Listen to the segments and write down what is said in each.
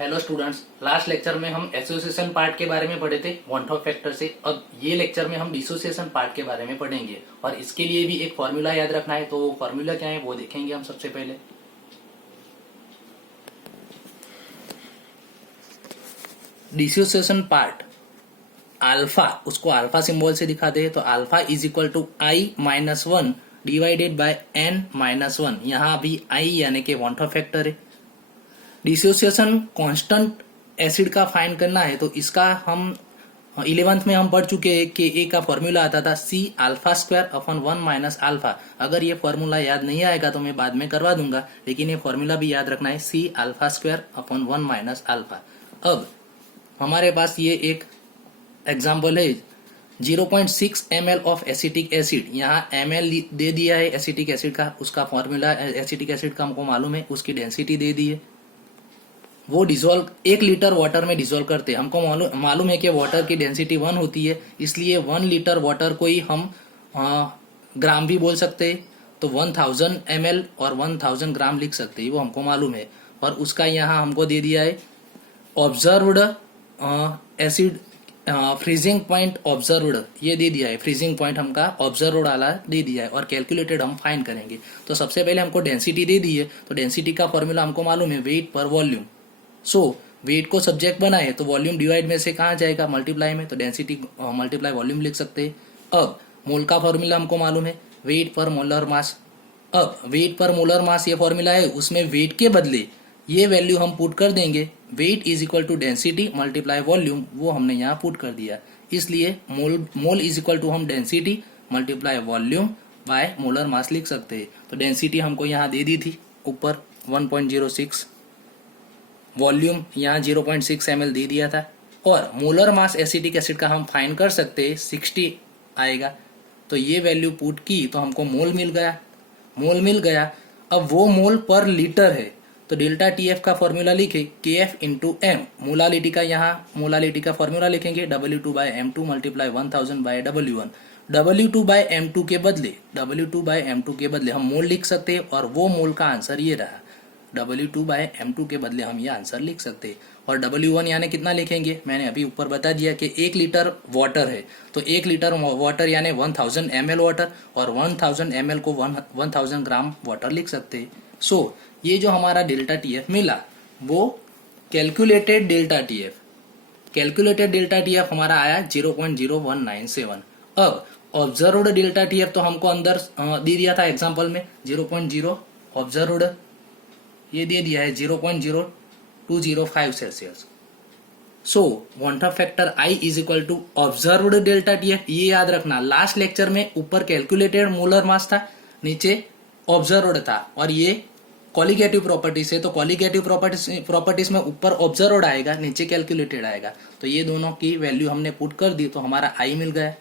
Hello students, last lecture में हम association part के बारे में पढ़े थे वन ऑफ फैक्टर से। अब ये लेक्चर में हम डिसोसिएशन पार्ट के बारे में पढ़ेंगे और इसके लिए भी एक फॉर्मूला याद रखना है। तो वो फॉर्मूला क्या है वो देखेंगे हम सबसे पहले। डिसोसिएशन पार्ट अल्फा, उसको अल्फा सिंबल से दिखाते हैं तो alpha is equal to I-1 divided by N-1। यहाँ भी I यानी कि वन ऑफ फैक्टर है। डिसोसिएशन कांस्टेंट एसिड का फाइंड करना है तो इसका हम 11th में हम पढ़ चुके हैं कि ए का फॉर्मूला आता था C alpha square upon 1 minus alpha. अगर ये फॉर्मूला याद नहीं आएगा तो मैं बाद में करवा दूंगा, लेकिन ये फॉर्मूला भी याद रखना है C alpha square upon 1 minus alpha. अब हमारे पास ये एक एग्जाम्पल है 0.6 ml ऑफ एसिटिक एसिड। यहाँ ml दे दिया है एसिटिक एसिड का, उसका फॉर्मूला एसिटिक एसिड का हमको मालूम है, उसकी डेंसिटी दे दी है। वो डिजोल्व 1 लीटर वाटर में डिजोल्व करते हैं। हमको मालूम है कि वाटर की डेंसिटी 1 होती है, इसलिए 1 लीटर वाटर को ही हम ग्राम भी बोल सकते हैं। तो 1000 ml और 1000 ग्राम लिख सकते हैं, वो हमको मालूम है। और उसका यहाँ हमको दे दिया है observed acid freezing point observed, ये दे दिया है। फ्रीजिंग पॉइंट हमका ऑब्जर्व्ड वाला दे दिया है और कैलकुलेटेड हम फाइंड करेंगे। तो सबसे पहले हमको डेंसिटी दे दी है, तो डेंसिटी का फॉर्मूला हमको मालूम है वेट पर वॉल्यूम। सो वेट को सब्जेक्ट बनाए तो वॉल्यूम डिवाइड में से कहाँ जाएगा, मल्टीप्लाई में, तो डेंसिटी मल्टीप्लाई वॉल्यूम लिख सकते हैं। अब मोल का फॉर्मूला हमको मालूम है वेट पर मोलर मास। अब वेट पर मोलर मास ये फॉर्मूला है, उसमें वेट के बदले ये वैल्यू हम पुट कर देंगे, weight is equal to density multiply volume, वो हमने यहाँ पुट कर दिया। इसलिए मोल इज इक्वल टू हम density multiply volume by molar mass लिख सकते हैं। तो डेंसिटी हमको यहाँ दे दी थी ऊपर 1.06, वॉल्यूम यहाँ 0.6 ml दे दिया था, और मोलर मास एसिटिक एसिड का हम फाइंड कर सकते हैं 60 आएगा। तो ये वैल्यू पुट की तो हमको मोल मिल गया। अब वो मोल पर लीटर है तो डेल्टा TF का फॉर्मूला लिखे KF इंटू M। मोलालिटी का यहाँ मोलालिटी का फॉर्मूला लिखेंगे W2/M2 multiply 1000 bye W1। W2/M2 के बदले हम मोल लिख सकते हैं और वो मोल का आंसर ये रहा। W2/M2 के बदले हम ये आंसर लिख सकते हैं। और W1 यानी कितना लिखेंगे, मैंने अभी ऊपर बता दिया कि 1 लीटर वाटर है तो 1 लीटर वाटर यानी 1000 ml वाटर, और 1000 ml को 1000 ग्राम वाटर लिख सकते हैं। सो ये जो हमारा डेल्टा TF मिला वो कैलकुलेटेड डेल्टा TF हमारा आया 0.0197। अब ऑब्जर्व्ड डेल्टा TF तो हमको अंदर दे दिया था एग्जांपल में 0.0, ऑब्जर्व्ड ये दे दिया है 0.0205 Celsius. So van't Hoff factor I is equal to observed delta TF। ये याद रखना, लास्ट लेक्चर में ऊपर कैलकुलेटेड मोलर मास था, नीचे ऑब्जर्व्ड था, और ये कॉलिगेटिव प्रॉपर्टीज है तो कॉलिगेटिव प्रॉपर्टीज में ऊपर ऑब्जर्व्ड आएगा, नीचे कैलकुलेटेड आएगा। तो ये दोनों की वैल्यू हमने पुट कर दी तो हमारा I मिल गया।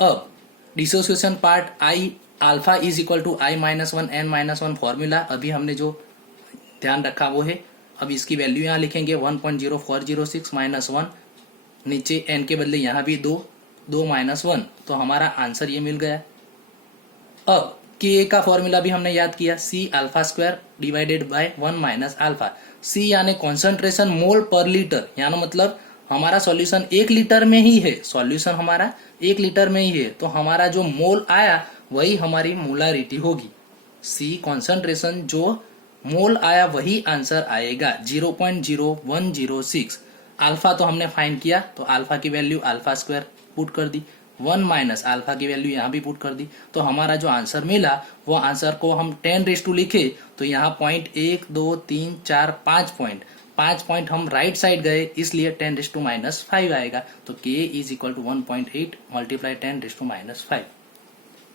अब dissociation part I alpha is equal to I-1 N-1 formula अभी हमने जो ध्यान रखा वो है। अब इसकी वैल्यू यहाँ लिखेंगे 1.0406 माइनस 1, नीचे n के बदले यहाँ भी 2 माइनस 1, तो हमारा आंसर ये मिल गया। अब Ka का फॉर्मूला भी हमने याद किया C alpha square divided by 1 minus alpha. C यानी कॉन्सेंट्रेशन मोल पर लीटर, यानी मतलब हमारा सॉल्यूशन 1 लीटर में ही है, तो हमारा जो मोल आया वही हमारी मोलारिटी होगी। C कॉन्सेंट्रेशन जो मोल आया वही आंसर आएगा 0.0106। अल्फा तो हमने फाइंड किया तो अल्फा की वैल्यू अल्फा स्क्वायर पुट कर दी, 1 माइनस अल्फा की वैल्यू यहाँ भी पुट कर दी। तो हमारा जो आंसर मिला वो आंसर को हम 10 लिखे तो यहाँ पॉइंट 1 2 3 4 5 पॉइंट हम राइट साइड गए, इसलिए 10⁻⁵ आएगा। तो K is equal to 1.8 multiply 10⁻⁵।